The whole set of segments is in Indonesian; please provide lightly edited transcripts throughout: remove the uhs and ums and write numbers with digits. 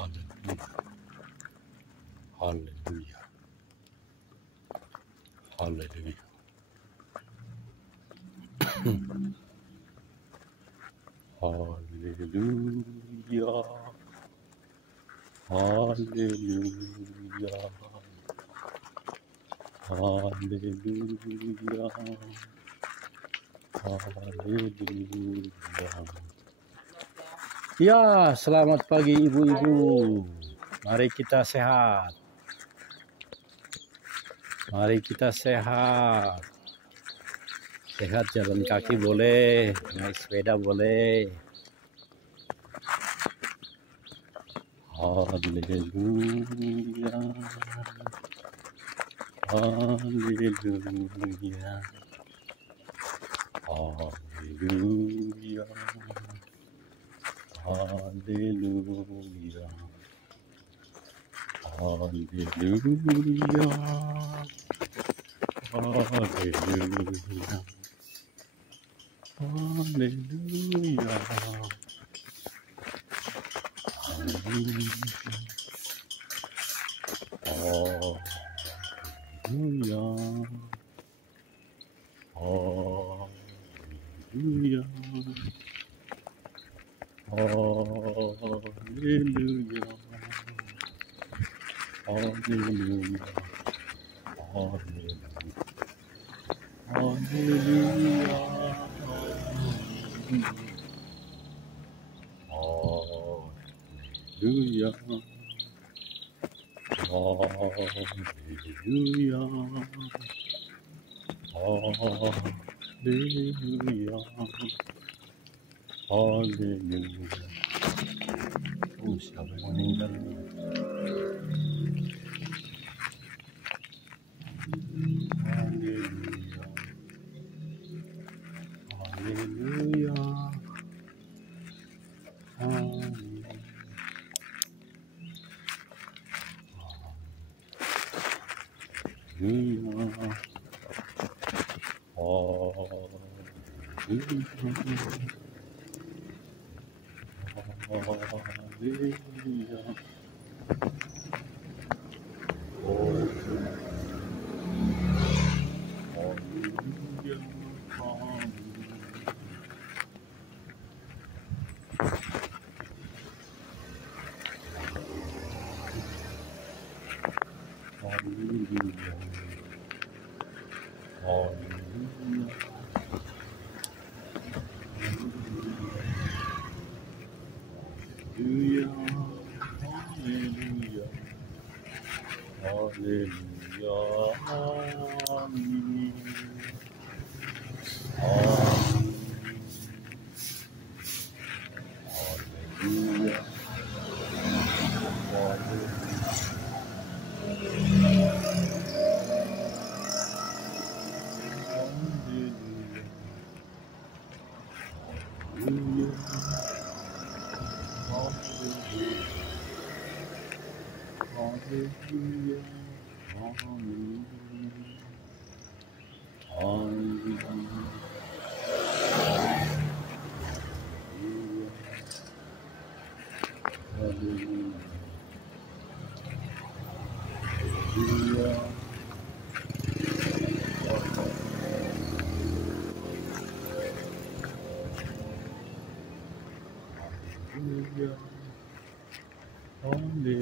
Haleluya, haleluya, haleluya, haleluya, haleluya, haleluya. Ya, selamat pagi ibu-ibu. Mari kita sehat. Mari kita sehat. Sehat jalan kaki boleh, naik sepeda boleh. Haleluya. Haleluya. Haleluya. Haleluya. Haleluya. Haleluya. Haleluya. Haleluya. Haleluya. Haleluya. Haleluya. Haleluya. Haleluya. Haleluya. Haleluya. Haleluya. Oh, siapa yang meninggal? Haleluya. Haleluya. Haleluya. Haleluya.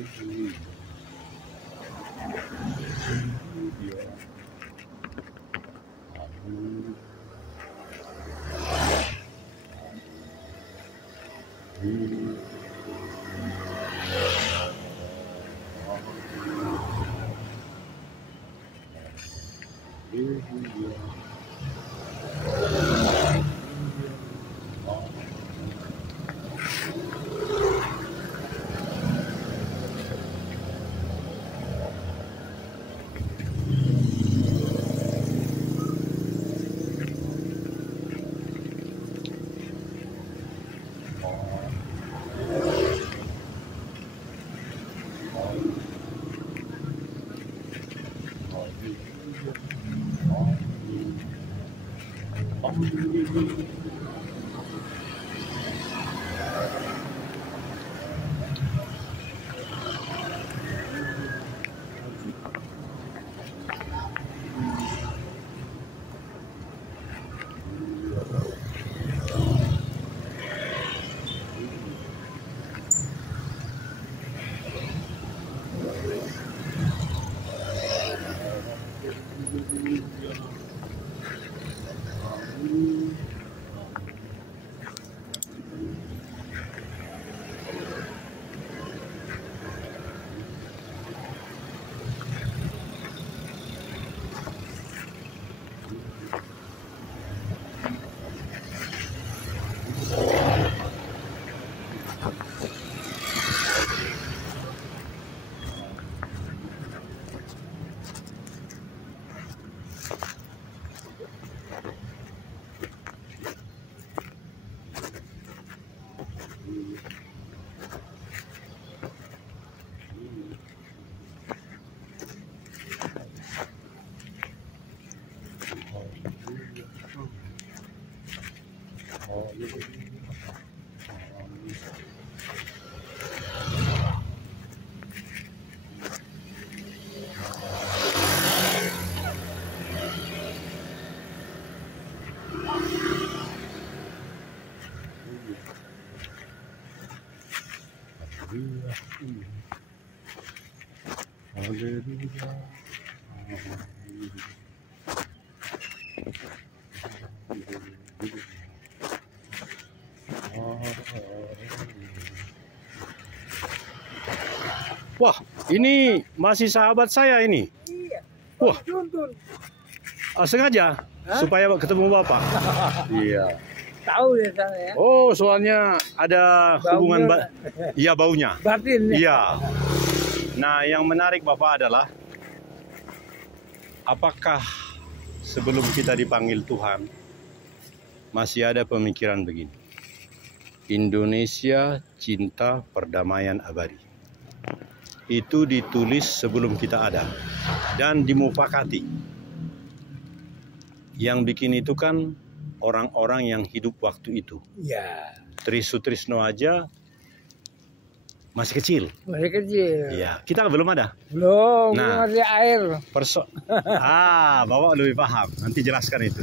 Wah, ini masih sahabat saya ini. Iya. Wah, Tuntun. sengaja supaya ketemu Bapak. Iya. Tahu ya saya. Oh, soalnya ada hubungan iya, baunya. Batin. Iya. Nah, yang menarik Bapak adalah apakah sebelum kita dipanggil Tuhan masih ada pemikiran begini? Indonesia cinta perdamaian abadi. Itu ditulis sebelum kita ada dan dimufakati. Yang bikin itu kan orang-orang yang hidup waktu itu. Iya. Tri Sutrisno aja masih kecil. Masih kecil. Iya, kita belum ada. Belum, Nah, masih air. Bapak lebih paham. Nanti jelaskan itu.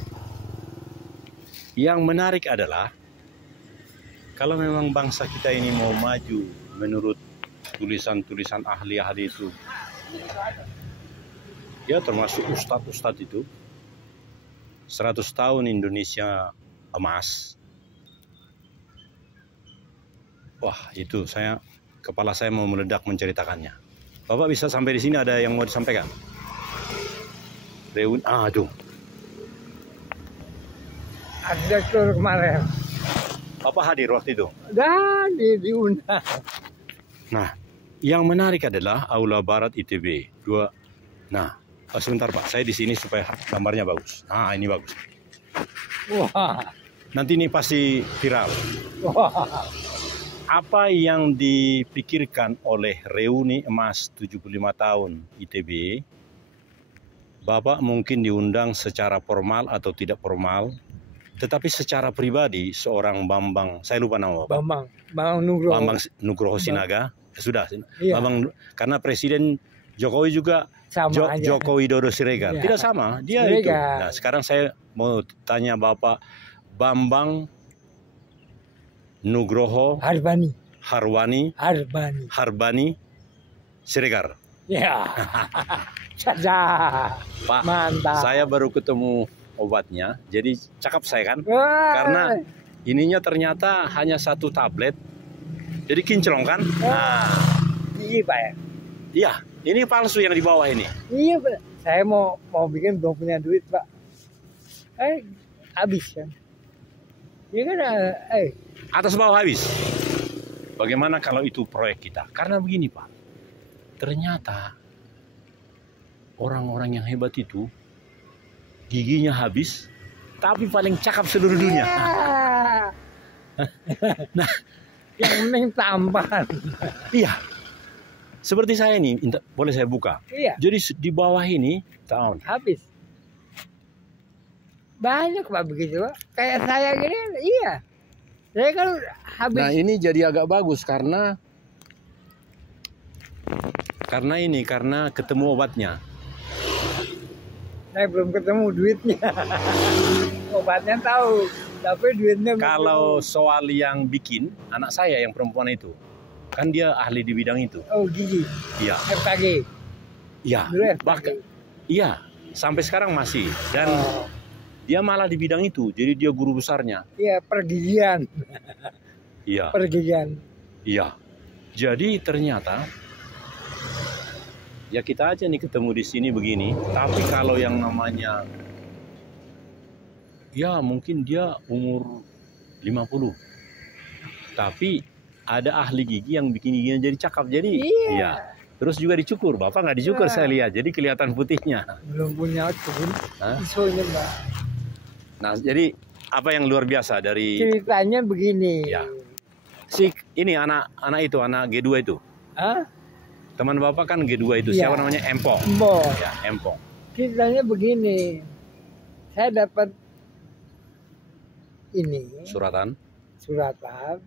Yang menarik adalah kalau memang bangsa kita ini mau maju menurut tulisan-tulisan ahli-ahli itu, ya termasuk ustadz-ustadz itu, 100 tahun Indonesia emas. Wah, itu kepala saya mau meledak menceritakannya. Bapak bisa sampai di sini, ada yang mau disampaikan? Tuh. Arsitektur kemarin. Bapak hadir waktu itu? Dan diundang. Nah, yang menarik adalah Aula Barat ITB 2. Nah, sebentar Pak, saya di sini supaya gambarnya bagus. Nah, ini bagus. Wah. Nanti ini pasti viral. Wah. Apa yang dipikirkan oleh reuni emas 75 tahun ITB, Bapak mungkin diundang secara formal atau tidak formal, tetapi secara pribadi seorang Bambang, saya lupa nama Bapak. Bambang Nugroho. Bambang Nugroho Sinaga. Sudah. Iya. Bambang, karena Presiden Jokowi juga Sama aja. Joko Widodo Siregar. Iya. Tidak sama, dia Siregar. itu. Nah, sekarang saya mau tanya Bapak Bambang Nugroho Harbani Siregar. Ya. Caca. Pak, mantap. saya baru ketemu obatnya, jadi cakap saya kan. Wah. Karena ininya ternyata hanya 1 tablet. Jadi kinclong kan? Nah, Iya Pak ya. iya, ini palsu yang di bawah ini. Iya Pak. Saya mau bikin, belum punya duit Pak. Habis kan. Iya kan. Atas bawah habis. Bagaimana kalau itu proyek kita? Karena begini Pak, ternyata orang-orang yang hebat itu giginya habis, tapi paling cakap seluruh dunia. Nah, yang penting tampan. iya. Seperti saya ini, boleh saya buka? Iya. Jadi di bawah ini, tahun. Habis. Banyak Pak begitu Pak. Kayak saya gini, iya. Saya kan habis. Nah ini jadi agak bagus karena ketemu obatnya. Saya belum ketemu duitnya. Obatnya tahu, tapi duitnya Kalau belum. soal yang bikin, anak saya yang perempuan itu, kan dia ahli di bidang itu. Oh gigi. Iya. FKG. Iya. Dulu FKG. Bahkan, iya, sampai sekarang masih. Dan dia malah di bidang itu, jadi dia guru besarnya. Iya, pergigian. Iya. Pergigian. Iya. Jadi ternyata ya kita aja nih ketemu di sini begini, tapi kalau yang namanya ya mungkin dia umur 50. Tapi ada ahli gigi yang bikin giginya jadi cakep. Jadi iya. Terus juga dicukur. Bapak nggak dicukur saya lihat. Jadi kelihatan putihnya. Belum punya kebun. Hah? Isunya Mbak. Nah, jadi apa yang luar biasa dari Ceritanya begini. Ya. Ini anak G2 itu. Hah? Teman Bapak kan G2 itu. Ya. Siapa namanya? Empong. Mbok. Ya, Empong. Ceritanya begini. Saya dapat ini. Suratan. suratan.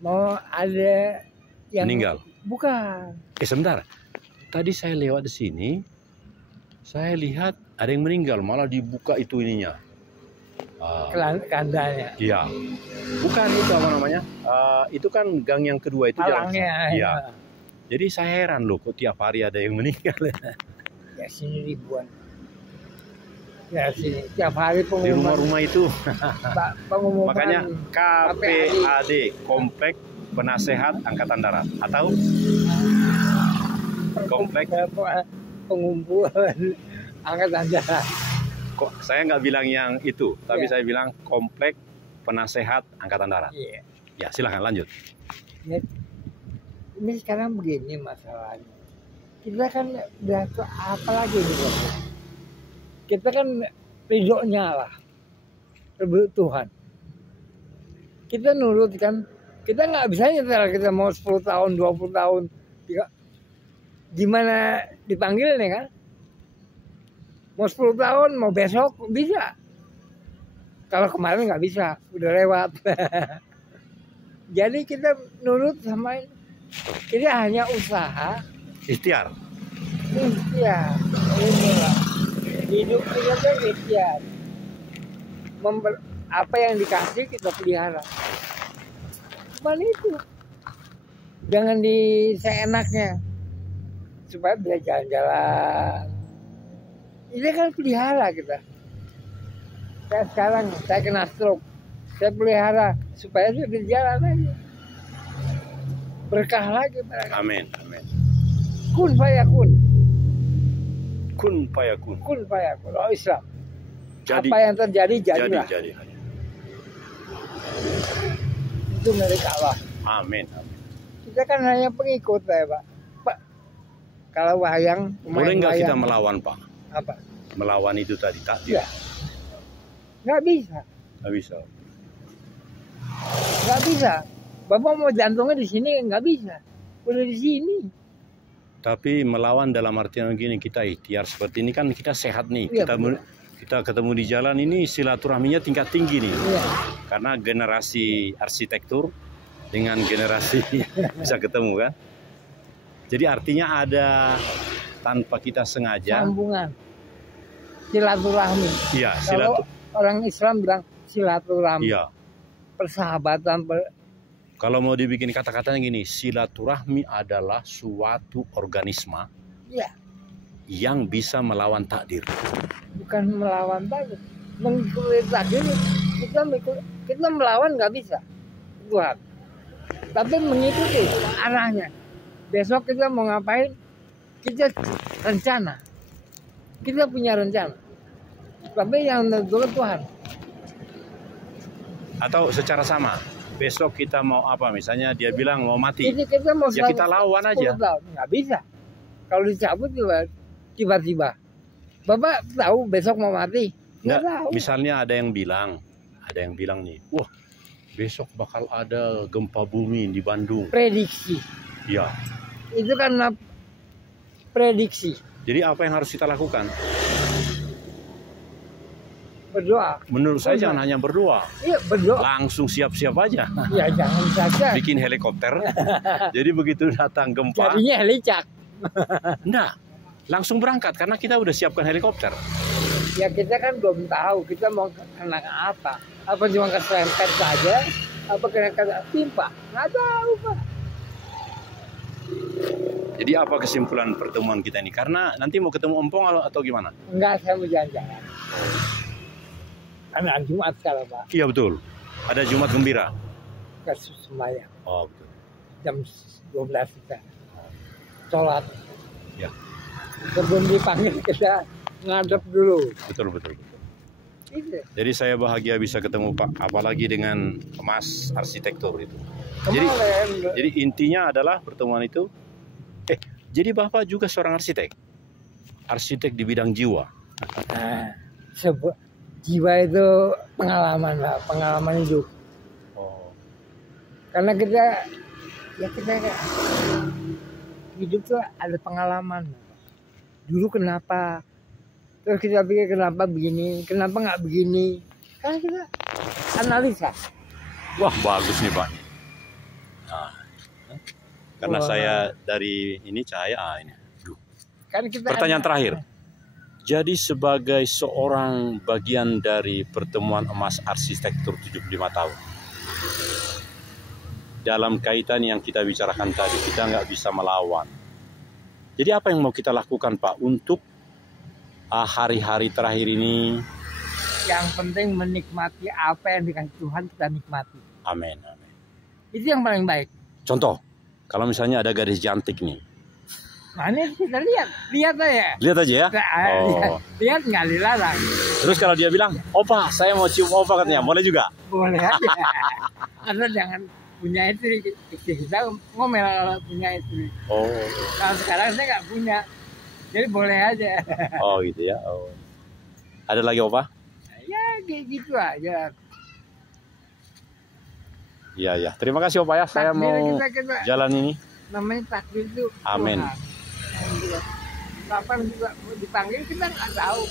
Mau ada yang Meninggal. Bukan. Sebentar. Tadi saya lewat di sini, saya lihat ada yang meninggal, malah dibuka itu ininya. Kandanya. Iya. Bukan itu apa namanya? Itu kan gang yang kedua itu jalan. Palangnya. Iya. Jadi saya heran loh, kok tiap hari ada yang meninggal. Ya sini ribuan. Ya sini tiap hari Di pengumuman. rumah-rumah itu. Pengumuman. Makanya KPAD, Komplek Penasehat Angkatan Darat, atau Komplek Pengumpulan Angkatan Darat. kok saya nggak bilang yang itu, tapi Iya. saya bilang Komplek Penasehat Angkatan Darat. Iya. Ya, silahkan lanjut. Ya, ini sekarang begini masalahnya. Kita kan udah apa lagi gitu. Kita kan ridhonya lah. Tuhan. Kita nurut kan. Kita nggak bisa nyetel kita mau 10 tahun, 20 tahun. Gimana dipanggil nih kan? Mau 10 tahun, mau besok bisa. Kalau kemarin nggak bisa, udah lewat. Jadi kita nurut sama ini. Kita hanya usaha. Ikhtiar. Ikhtiar. Inilah. Hidup kita kan ikhtiar. Apa yang dikasih kita pelihara. Cuman itu. Jangan seenaknya. Supaya bisa jalan-jalan. Ini kan pelihara kita. Saya sekarang, saya kena stroke. Saya pelihara supaya saya berjalan aja. Berkah lagi. Amin. Amin. Kun fayakun. Kun fayakun. Kun fayakun. Oh Islam. Jadi, apa yang terjadi, jadilah. jadi. Itu milik Allah. Amin. Kita kan hanya pengikut ya Pak. Pak, kalau wayang, Boleh nggak kita wayang, melawan, Pak? apa? Melawan itu tadi, takdir. Ya. Nggak bisa. Nggak bisa. Nggak bisa. Bapak mau jantungnya di sini nggak bisa. Udah di sini. Tapi melawan dalam artian begini, kita ikhtiar seperti ini kan kita sehat nih. Iya, Kita ketemu di jalan ini silaturahminya tingkat tinggi nih. Iya. Karena generasi arsitektur dengan generasi bisa ketemu kan. Jadi artinya ada tanpa kita sengaja. Sambungan. Silaturahmi. Iya, Kalau orang Islam bilang silaturahmi. Iya. Persahabatan. Kalau mau dibikin kata-katanya gini, silaturahmi adalah suatu organisme Iya. yang bisa melawan takdir. Bukan melawan takdir. Mengikuti takdir kita melawan nggak bisa. Tuhan. Tapi mengikuti arahnya. Besok kita mau ngapain? Kita rencana. Kita punya rencana. Tapi yang tentukan Tuhan. Atau secara sama, besok kita mau apa? Misalnya dia bilang mau mati. Ini kita mau Ya kita lawan aja. Nggak bisa. Kalau dicabut tiba-tiba. Bapak tahu besok mau mati? Nggak tahu. Misalnya ada yang bilang nih, wah besok bakal ada gempa bumi di Bandung. Prediksi. Ya. Itu karena prediksi. Jadi apa yang harus kita lakukan? Berdoa. Menurut saya jangan hanya berdoa. Iya berdoa. Langsung siap-siap aja. Ya jangan saja. Bikin helikopter. Jadi begitu datang gempa. Jadinya helicak. Enggak. Langsung berangkat karena kita udah siapkan helikopter. Ya kita kan belum tahu kita mau kena apa. Apa cuma keserempet saja? Apa kena timpa? Nggak tahu Pak. Jadi apa kesimpulan pertemuan kita ini? Karena nanti mau ketemu Ompong atau gimana? Enggak, saya mau jalan-jalan. Karena Jumat sekarang Pak. Iya betul. Ada Jumat Gembira. Ke Semayang. Oh betul. Jam 12 kita. Sholat. Ya. Sebelum dipanggil kita ngadep dulu. Betul. Itu. Jadi saya bahagia bisa ketemu Pak, apalagi dengan Mas arsitektur itu. Kemarin. Jadi intinya adalah pertemuan itu. Jadi Bapak juga seorang arsitek. Arsitek di bidang jiwa. Nah, jiwa itu pengalaman Pak, pengalaman hidup. Oh. Karena kita hidup tuh ada pengalaman. Dulu kenapa? Terus kita pikir kenapa begini, kenapa nggak begini? Kan kita analisa. Wah, bagus nih Pak. Nah, karena Wah. saya dari ini cahaya ini. Duh. Kan kita Pertanyaan terakhir. Jadi sebagai seorang bagian dari pertemuan emas arsitektur 75 tahun. Dalam kaitan yang kita bicarakan tadi, kita nggak bisa melawan. Jadi apa yang mau kita lakukan Pak untuk hari-hari terakhir ini? Yang penting menikmati apa yang dikasih Tuhan, kita nikmati. Amin, amin. Itu yang paling baik. Contoh, kalau misalnya ada gadis cantik nih. Mana kita lihat aja. Lihat aja ya. Oh. Lihat nggak dilarang. Terus kalau dia bilang, opa saya mau cium opa katanya, boleh juga? Boleh aja. Atau jangan punya istri, kita ngomel kalau punya istri. Oh. Kalau sekarang saya nggak punya, jadi boleh aja. Oh gitu ya. Oh. Ada lagi opa? Ya kayak gitu aja. Iya ya. Terima kasih opa ya. Saya Takdir mau kita jalan ini. namanya takdir itu. Amin. Tuhan. Kapan juga dipanggil kita nggak tahu.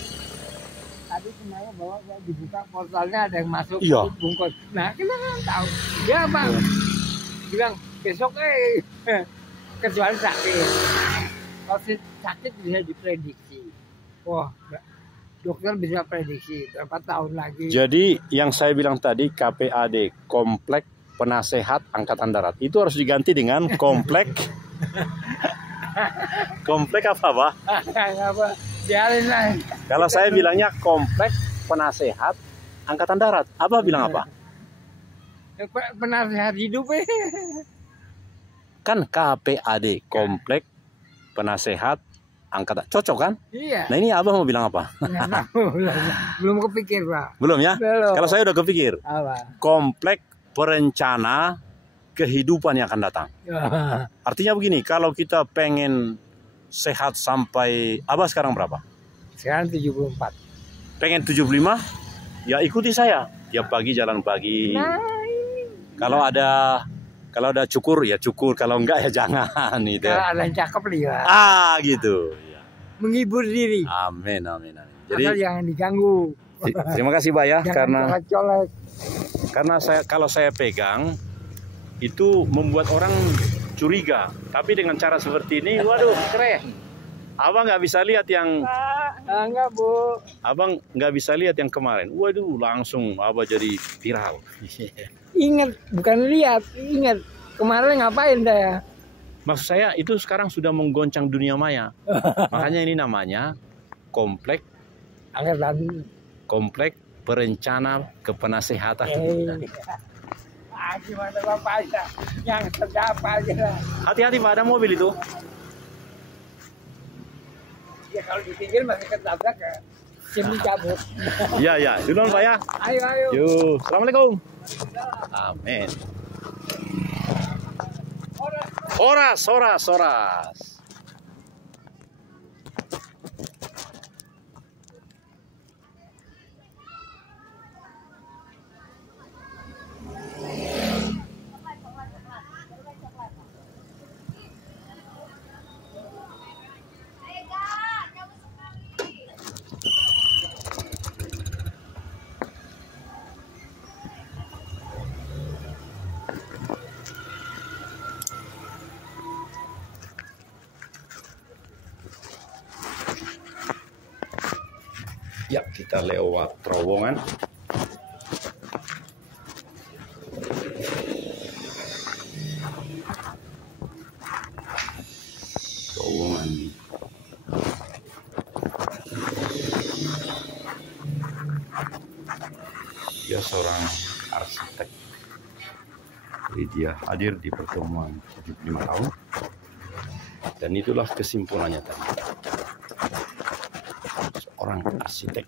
Tadi kemarin bahwa dibuka portalnya ada yang masuk Iya. bungkus. Nah kita kan tahu. Dia apa? Bilang besok kecuali sakit. Kalau sakit bisa diprediksi. Wah, dokter bisa prediksi berapa tahun lagi. Jadi yang saya bilang tadi KPAD, Komplek Penasehat Angkatan Darat, itu harus diganti dengan komplek komplek apa Pak? Apa? Biarin lah. Kalau saya bilangnya Komplek Penasehat Angkatan Darat, Abah bilang apa? Penasehat hidup Kan KPAD, Komplek Penasehat Angkatan, cocok kan? Iya. Nah ini Abah mau bilang apa? Belum kepikir Pak. Belum ya? Belum. Kalau saya udah kepikir, Apa? Komplek Perencana Kehidupan yang akan datang. Artinya begini, kalau kita pengen sehat sampai, Abah sekarang berapa? Sekarang 74. Pengen 75? Ya ikuti saya. Tiap pagi jalan pagi. Nah, Kalau ada cukur ya cukur, kalau enggak ya jangan gitu. kalau ada yang cakep lihat. Gitu. Ya. Menghibur diri. Amin, amin, amin. Asal Jadi jangan diganggu. terima kasih Pak ya, Jangan colek. karena kalau saya pegang itu membuat orang curiga. Tapi dengan cara seperti ini, waduh keren. Abang nggak bisa lihat yang Enggak Bu. Abang nggak bisa lihat yang kemarin. Waduh, langsung Abang jadi viral. Ingat, bukan lihat, ingat. Kemarin ngapain saya? Maksud saya itu sekarang sudah menggoncang dunia maya. Makanya ini namanya Komplek Angkatan. Perencana Kepenasehatan. Gimana Bapak aja? Yang sedap aja lah. Hati-hati Pak, ada mobil itu. Ya kalau ditinggal masih ketabrak ya. Sini cabut. Iya, ya. Duluan Pak ya. Ayo. Yuk, Assalamualaikum. Amin. Horas. Ya, kita lewat terowongan. Dia seorang arsitek. Jadi dia hadir di pertemuan 75 tahun. Dan itulah kesimpulannya tadi. Seorang arsitek.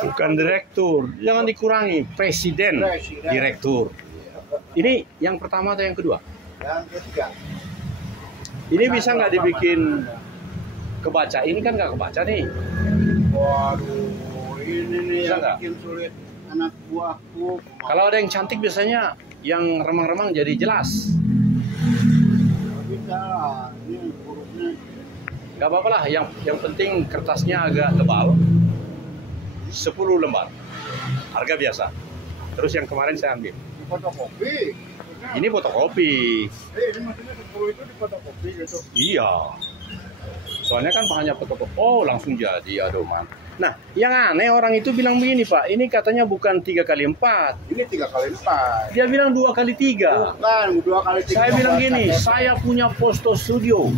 Bukan direktur, jangan dikurangi. Presiden, direktur. Ini yang pertama atau yang kedua? Yang ketiga. Ini bisa nggak dibikin kebaca? Ini kan nggak kebaca nih. Waduh, ini nih Bisa yang nggak? bikin sulit anak buahku. Kalau ada yang cantik biasanya yang remang-remang jadi jelas. Nggak bisa lah, ini hurufnya Nggak apa-apa lah, yang penting kertasnya agak tebal. 10 lembar. Harga biasa. Terus yang kemarin saya ambil. di fotokopi. Ini fotokopi. Ini maksudnya 10 itu di fotokopi gitu. Iya. Soalnya kan hanya fotokopi. Oh, langsung jadi. Aduh, man. Nah, yang aneh orang itu bilang begini, Pak. Ini katanya bukan 3 kali 4. Ini 3 kali 4. Dia bilang 2 kali 3. Bukan, 2 kali 3. Saya bilang gini, saya punya foto studio.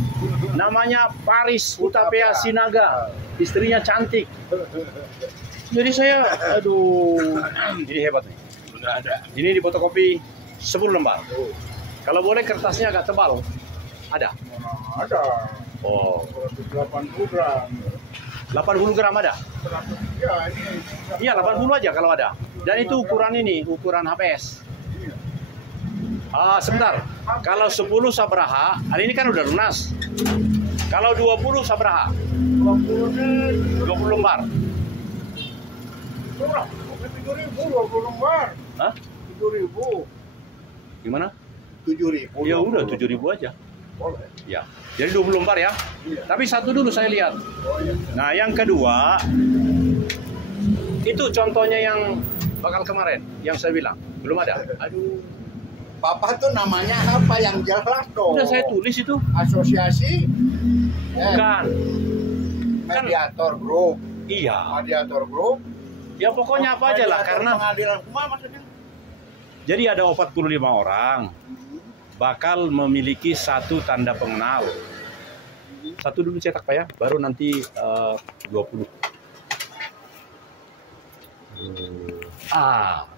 Namanya Paris Utapea Sinaga. Istrinya cantik. Jadi saya, aduh, ini hebat nih. Bener ada. Ini di fotokopi 10 lembar. Kalau boleh kertasnya agak tebal. Ada? Mana ada. Oh, 180 gram. 80 gram ada? 100, ya ini. Iya, 80 aja kalau ada. Dan itu ukuran ini, ukuran HPS. Sebentar. Kalau 10 sabraha, hari ini kan udah lunas. Kalau 20 sabraha, 20 nih. 20 lembar. Murah. 7.000, 20 lembar. Hah? 7.000. Gimana? 7.000. Ya udah 7.000 aja. Boleh. Ya. Jadi 20 lembar ya. Iya. Tapi satu dulu saya lihat. Oh iya. Nah, yang kedua itu contohnya yang bakal kemarin yang saya bilang. Belum ada. Aduh. Papa tuh namanya apa yang jelas dong? Udah saya tulis itu. Asosiasi Bukan. Mediator Group. Iya. Mediator Group. Ya pokoknya apa aja lah Mediator karena pengadilan kumah maksudnya. jadi ada 45 orang bakal memiliki satu tanda pengenal. Satu dulu cetak Pak ya, baru nanti 20.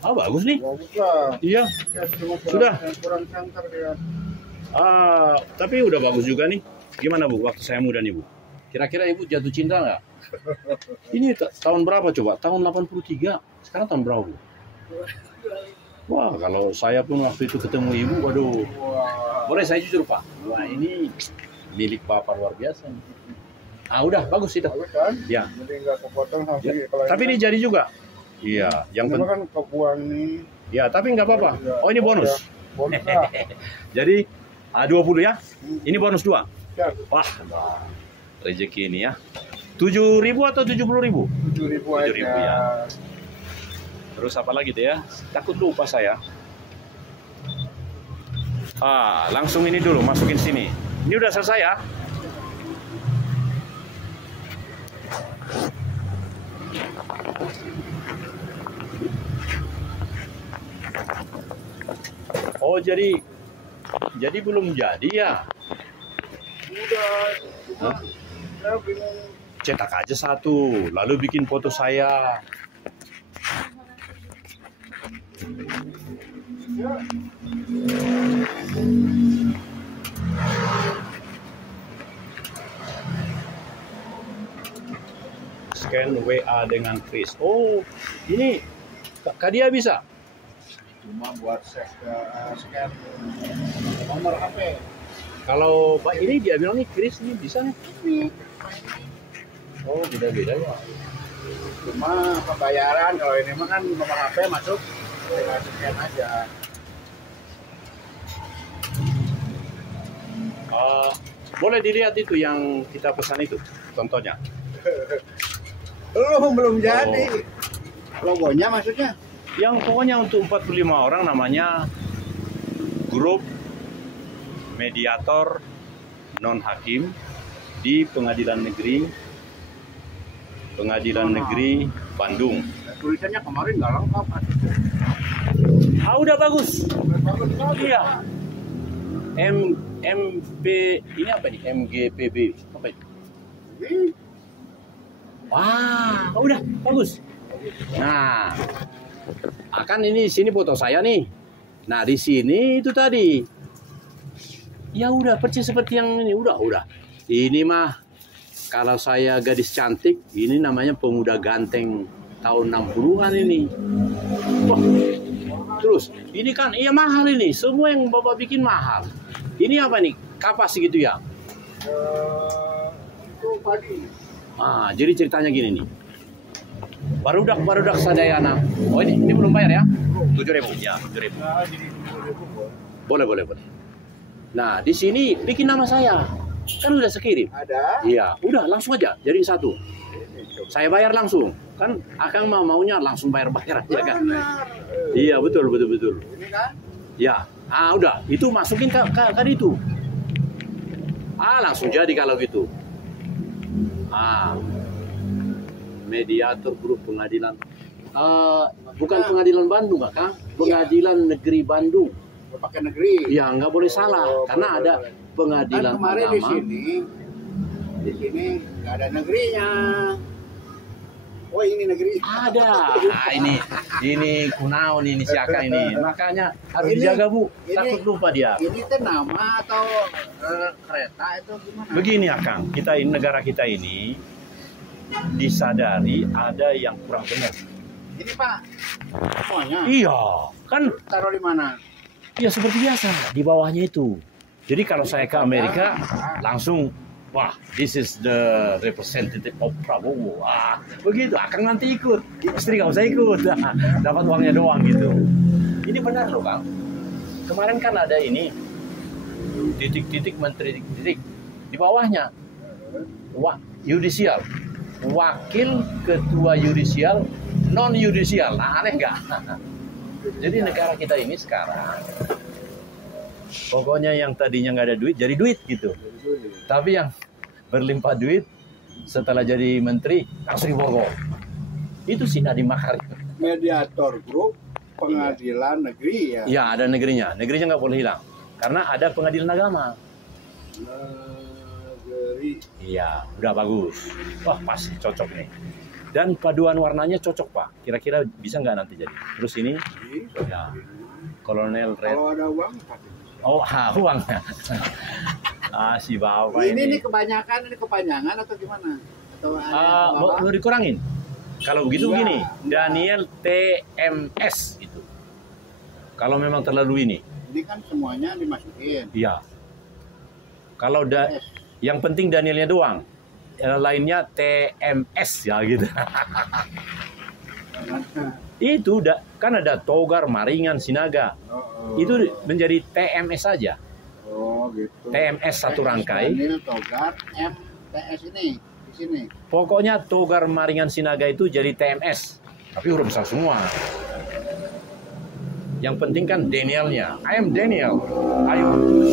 Bagus nih. Bagus lah. Iya. Ya, cuma Sudah. kurang cangkar dia. Tapi udah bagus juga nih. Gimana Bu, waktu saya muda nih Bu? Kira-kira Ibu jatuh cinta nggak? Ini tahun berapa coba? Tahun 83. Sekarang tahun berapa Bu? Wah, kalau saya pun waktu itu ketemu Ibu, waduh. Wah. Boleh saya jujur Pak? Wah, ini milik Bapak luar biasa. Udah, bagus itu. Bagus kan? Ya. Jadi nggak kepotong Ya. sampai kalau Tapi ini jadi juga. Iya, yang ini penting. kan kebuang nih. Ya, tapi nggak apa-apa. Oh, ini bonus. Bonus lah. Jadi 20 ya. Ini bonus 2. Ya, Wah, rezeki ini ya. 7.000 atau 70.000? 7.000 aja. 7.000 ya. Terus apa lagi tuh ya? Takut lupa saya. Langsung ini dulu masukin sini. Ini udah selesai ya. Oh, jadi belum jadi ya? Udah. Hah? Saya bingung. Cetak aja satu, lalu bikin foto saya. Ya. Scan WA dengan Chris. Oh, ini Kak Dia bisa? Cuma buat scan nomor HP. Kalau Pak ini dia bilang nih Chris ini bisa nih. Oh, beda-beda ya. Cuma pembayaran kalau ini mah kan nomor HP masuk tinggal scan aja. Boleh dilihat itu yang kita pesan itu, contohnya. Belum jadi. Logonya maksudnya? Yang pokoknya untuk 45 orang namanya grup mediator non hakim di Pengadilan Negeri Bandung. Tulisannya kemarin nggak lengkap. Udah bagus. Iya. MB ini apa nih? MGPB apa itu? Wah, udah bagus. Nah, akan ini sini foto saya nih. Nah, di sini itu tadi. Ya udah persis seperti yang ini. Udah. Ini mah Kalau saya gadis cantik, ini namanya pemuda ganteng tahun 60-an ini. Wah, terus ini kan iya mahal ini, semua yang Bapak bikin mahal. Ini apa nih? Kapas gitu ya? Itu padi. Jadi ceritanya gini nih. Barudak Sadayana. Oh ini belum bayar ya? 7.000 ya, 7.000. Boleh. Nah, di sini bikin nama saya. Kan udah sekirim. Ada? Iya, udah langsung aja jadi satu. Saya bayar langsung. Kan Akang maunya langsung bayar aja kan. Benar. Iya, betul. Ini kan? Ya. Udah, itu masukin ke itu. Langsung jadi kalau gitu. Mediator grup pengadilan. Bukan pengadilan Bandung, Kang. Pengadilan Negeri Bandung. Pakai negeri. Ya, nggak boleh salah. Karena ada pengadilan Kan kemarin agama. di sini nggak ada negerinya. Oh ini negeri. Ada. Nah ini kunaon ini si Akang ini. Makanya harus dijaga Bu. Takut lupa dia. Ini teh nama atau kereta itu gimana? Begini Akang, negara kita ini disadari ada yang kurang benar. Ini Pak, semuanya. Iya, kan Taruh di mana? ya seperti biasa di bawahnya itu. Jadi kalau saya ke Amerika langsung wah, this is the representative of Prabowo. Begitu, Akang nanti ikut. Istri nggak usah ikut. Dapat uangnya doang gitu. Ini benar loh, Kang. Kemarin kan ada ini titik-titik menteri titik di bawahnya. Yudisial. Wakil ketua yudisial, non yudisial. Nah, aneh nggak? Jadi negara kita ini sekarang pokoknya yang tadinya nggak ada duit jadi duit gitu. Tapi yang berlimpah duit setelah jadi menteri langsung diborgol. Itu sih Nadiem Makarim. Mediator grup pengadilan negeri ya. Ya ada negerinya. Negerinya nggak boleh hilang. Karena ada pengadilan agama. Negeri. Iya, udah bagus. Wah pasti cocok nih. Dan paduan warnanya cocok Pak. Kira-kira bisa nggak nanti jadi? Terus ini, ya, Kolonel Red. Kalau ada uang. Uangnya. Si Bapak Ini kebanyakan, ini kepanjangan atau gimana? Atau mau dikurangin? Kalau begitu Iya. begini, Daniel TMS gitu. Kalau memang terlalu ini. Ini kan semuanya dimasukin. Iya. Kalau yang penting Danielnya doang. Yang lainnya TMS ya gitu. Itu kan ada Togar, Maringan, Sinaga. Itu menjadi TMS saja. Oh gitu. TMS satu rangkai. Daniel Togar MTS ini di sini. Pokoknya Togar, Maringan, Sinaga itu jadi TMS. Tapi huruf besar semua. Yang penting kan Danielnya. I am Daniel. I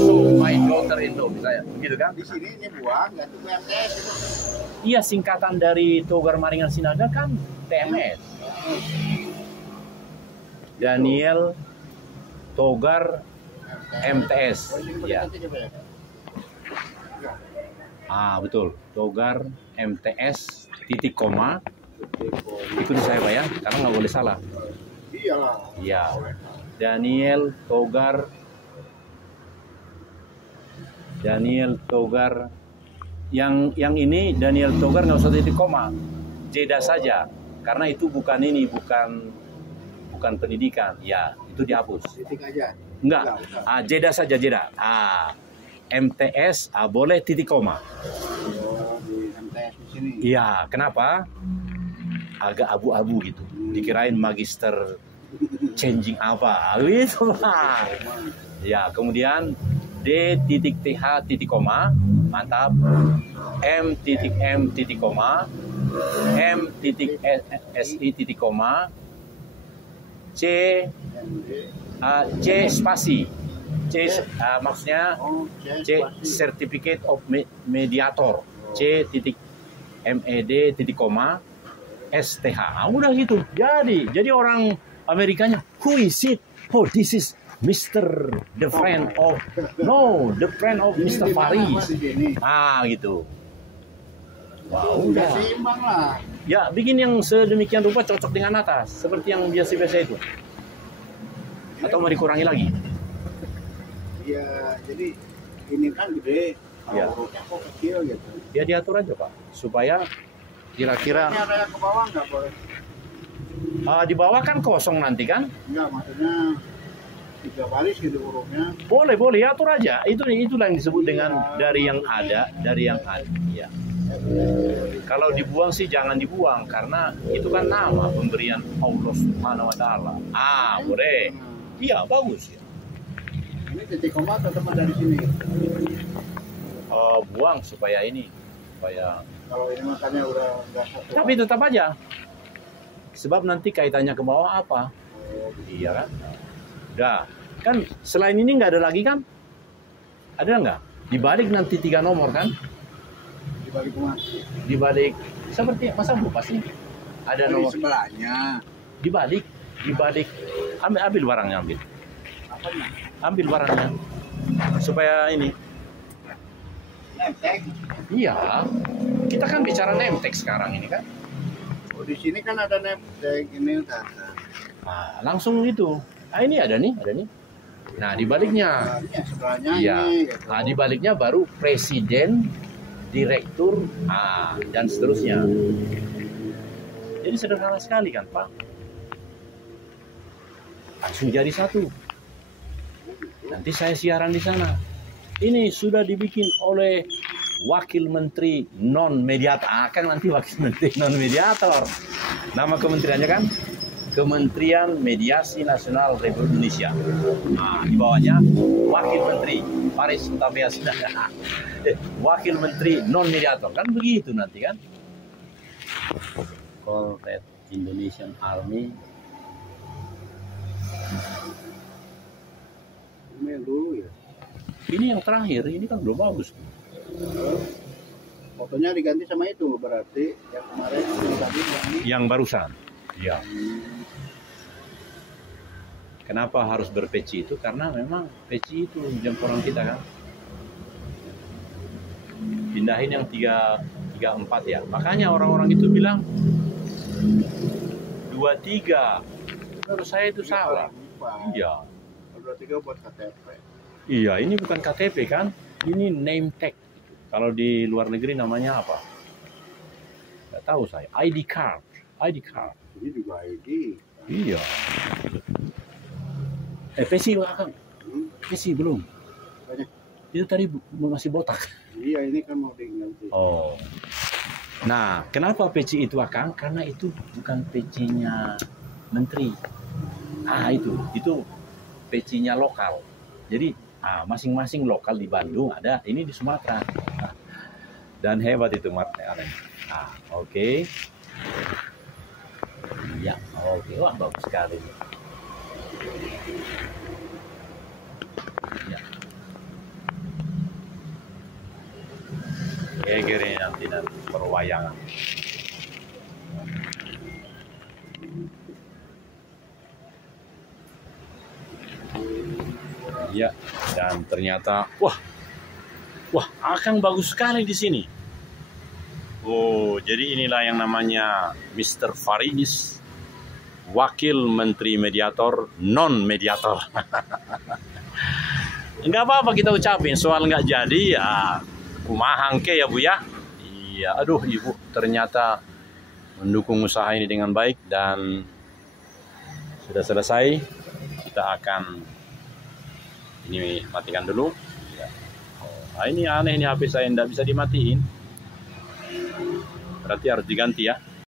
show my daughter-in-law. Misalnya, begitu kan? Di sini ini buang, ganti ke MTS itu. Iya, singkatan dari Togar, Maringan, Sinaga kan TMS. Daniel Togar MTS. Ya. Betul. Togar MTS titik koma. Ikuti saya Pak ya, karena nggak boleh salah. Iyalah. Iya. Daniel Togar yang ini Daniel Togar nggak usah titik koma, jeda saja karena itu bukan pendidikan ya, itu dihapus. Titik aja. Enggak, jeda saja jeda. MTS boleh titik koma. Oh, di MTS di sini. Iya, kenapa? Agak abu-abu gitu. Dikirain magister changing apa gitu Pak. Ya, kemudian D.TH titik koma, mantap. M titik koma, M titik SI titik koma, C spasi. Maksudnya C Certificate of Mediator, C titik MED titik koma STH. Udah gitu. Jadi orang Amerikanya, who is it? Oh, this is Mr. the friend of Mr. Faris. Gitu. Udah. Seimbang lah. Ya, bikin yang sedemikian rupa cocok dengan atas, seperti yang biasa-biasa itu. Atau mau dikurangi lagi? Ya, jadi ini kan gede, Ya. Urutnya kok kecil gitu. Ya diatur aja Pak, supaya kira-kira Ini ada yang ke bawah nggak boleh? di bawah kan kosong nanti kan? Enggak, maksudnya 3 baris gitu urutnya. Boleh, boleh atur aja. Itulah yang disebut dengan dari yang ada. Ya. Kalau dibuang sih jangan dibuang karena itu kan nama pemberian Allah Subhanahu wa taala. Boleh. Iya, bagus ya. Ini titik koma tetap dari sini. Buang supaya Kalau ini makanya udah satu. tapi tetap aja. Sebab nanti kaitannya ke bawah apa? Iya kan? Udah. Kan selain ini nggak ada lagi kan? Ada nggak? Dibalik nanti 3 nomor kan? Dibalik kemana? Dibalik seperti masa lupa sih? Ada Di nomor sebelahnya. dibalik. Ambil barangnya ambil. Apanya? Ambil barangnya. Supaya ini. Nemtek. Iya. Kita kan bicara nemtek sekarang ini kan? Oh, di sini kan ada nemtek, ini udah. Langsung itu. Ini ada nih. Nah, dibaliknya. Sebelahnya Iya. ini. Gitu. Nah, dibaliknya baru presiden, direktur, dan seterusnya. Jadi sederhana sekali kan, Pak? Langsung jadi satu. Nanti saya siaran di sana. Ini sudah dibikin oleh Wakil Menteri Non-Mediator. Kan nanti Wakil Menteri Non-Mediator. Nama kementeriannya kan? Kementerian Mediasi Nasional Republik Indonesia. Di bawahnya Wakil Menteri Faris Utapias. Wakil Menteri Non-Mediator. Kan begitu nanti kan? Corporate Indonesian Army. Ini dulu ya. Ini yang terakhir, ini kan belum bagus. Fotonya diganti sama itu berarti yang kemarin tadi Yang barusan. Ya. Kenapa harus berpeci itu? Karena memang peci itu jempolan kita kan. Pindahin yang 3, 4 ya. Makanya orang-orang itu bilang 23. Menurut saya itu salah. Iya. 23 buat KTP. Iya, ini bukan KTP kan? Ini name tag. Kalau di luar negeri namanya apa? Nggak tahu saya. ID card. Ini juga ID. Iya. PC belakang. PC belum. Banyak. Itu tadi masih botak. Iya, ini kan mau diganti. Oh. Nah, kenapa peci itu Akang? Karena itu bukan pecinya menteri. Itu pecinya lokal. Jadi masing-masing lokal di Bandung ada, ini di Sumatera. Dan hebat itu oke. Ya, oke. Wah, bagus sekali. Ya. Kira nanti perwayangan. Ya, dan ternyata wah, Akang bagus sekali di sini. Oh, jadi inilah yang namanya Mr. Faris, Wakil Menteri Mediator, Non-Mediator. Enggak apa-apa kita ucapin, soal nggak jadi ya kumaha hangke ya Bu ya. Iya, aduh Ibu ternyata mendukung usaha ini dengan baik dan sudah selesai. Kita akan ini matikan dulu. Ini aneh nih HP saya, tidak bisa dimatiin. Berarti harus diganti ya.